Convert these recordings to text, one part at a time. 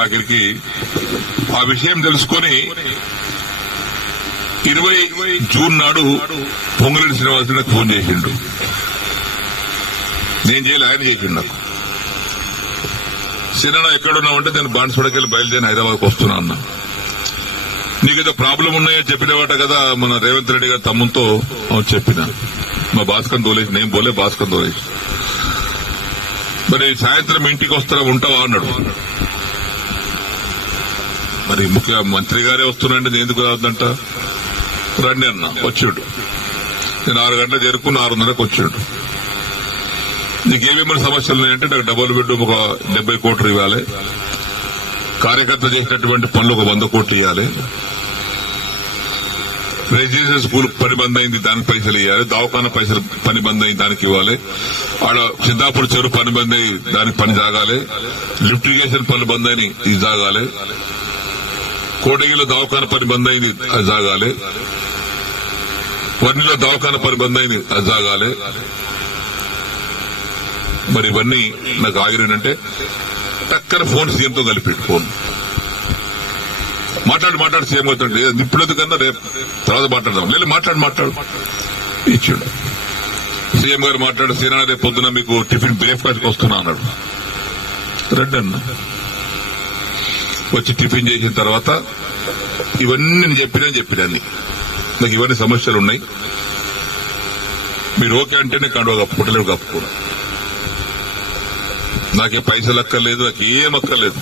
ఆఖరికి ఆ విషయం తెలుసుకొని 20 జూన్ నాడు పొంగులేటి శ్రీనివాసరెడ్డి నాకు ఫోన్ చేసిండు. నేను చేయలే, ఆయన చేసిండు నాకు. సినిమా ఎక్కడున్నావంటే నేను బాన్సువాడకెళ్ళి బయలుదేరి హైదరాబాద్కి వస్తున్నా అన్నా. నీకేదో ప్రాబ్లం ఉన్నాయో చెప్పినవాట కదా మన రేవంత్ రెడ్డి గారి తమ్ముతో చెప్పిన. మా భాస్కర్ తోలేసి, నేను పోలే, భాస్కర్ తోలేసి. మరి సాయంత్రం ఇంటికి వస్తారా, ఉంటావా అన్నాడు. మరి ముఖ్యమంత్రి గారే వస్తున్నాంటే నేను ఎందుకు రావద్దంట. రండి అన్న. వచ్చాడు. నేను 6 గంటలకు చేరుకున్న 6:30కు వచ్చాడు. నీకేమేమైనా సమస్యలు ఉన్నాయంటే నాకు డబుల్ బెడ్రూమ్ ఒక 70 కోట్లు ఇవ్వాలి, కార్యకర్త చేసినటువంటి పనులు ఒక 100 కోట్లు ఇవ్వాలి, రెసిడెన్షియల్ స్కూల్ పని బంద్ అయింది దానికి పైసలు ఇవ్వాలి, దవాఖానా పైసలు పని బంద్ అయింది దానికి ఇవ్వాలి, ఆడ సిద్దాపూర్ చెరువు పని బంద్ అయ్యి దానికి పని జాగాలి, లిఫ్ట్ ఇరిగేషన్ పనులు బంద్ అయిన ఇది జాగాలి, కోటగిలో దవాఖానా పని బంద్ అయింది అది జాగాలి, వన్నిలో దవాఖానా పని బంద్ అయింది అది జాగాలి. మరి ఇవన్నీ నాకు ఆగిరంటే టక్కన ఫోన్ సీఎంతో కలిపాడు. ఫోన్ మాట్లాడు సీఎం అవుతుంటే ఇప్పుడు ఎందుకన్నా రేపు తర్వాత మాట్లాడదాం, లేదు మాట్లాడు ఇచ్చాడు. సీఎం గారు మాట్లాడు, సీనా రేపు పొద్దున మీకు టిఫిన్ బ్రేక్ఫాస్ట్కి వస్తున్నా అన్నాడు. రెడ్డి అన్న వచ్చి టిఫిన్ చేసిన తర్వాత ఇవన్నీ నేను చెప్పినాన్ని నాకు ఇవన్నీ సమస్యలు ఉన్నాయి, మీరు ఓకే అంటేనే కండువ కప్పుకోవట్లేదు, కప్పుకోవడం నాకే పైసలు అక్కర్లేదు, నాకు ఏం అక్కర్లేదు.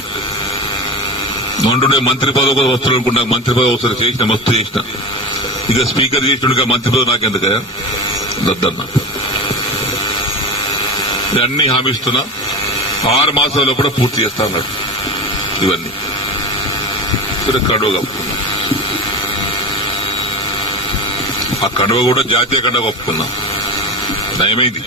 నుండి మంత్రి పదవి కూడా వస్తుంది అనుకుంటా, మంత్రి పదవి వస్తుంది చేసిన మస్తు చేసిన, ఇక స్పీకర్ చేసినట్టుగా మంత్రి పదవి నాకెందుకయా వద్దన్నా. అన్ని హామీ ఇస్తున్నా, 6 మాసాల్లో కూడా పూర్తి చేస్తా అన్నాడు. ఇవన్నీ కండువ కప్పుకున్నా. ఆ కండువ కూడా జాతీయ కండువ కప్పుకున్నా, నయమైంది.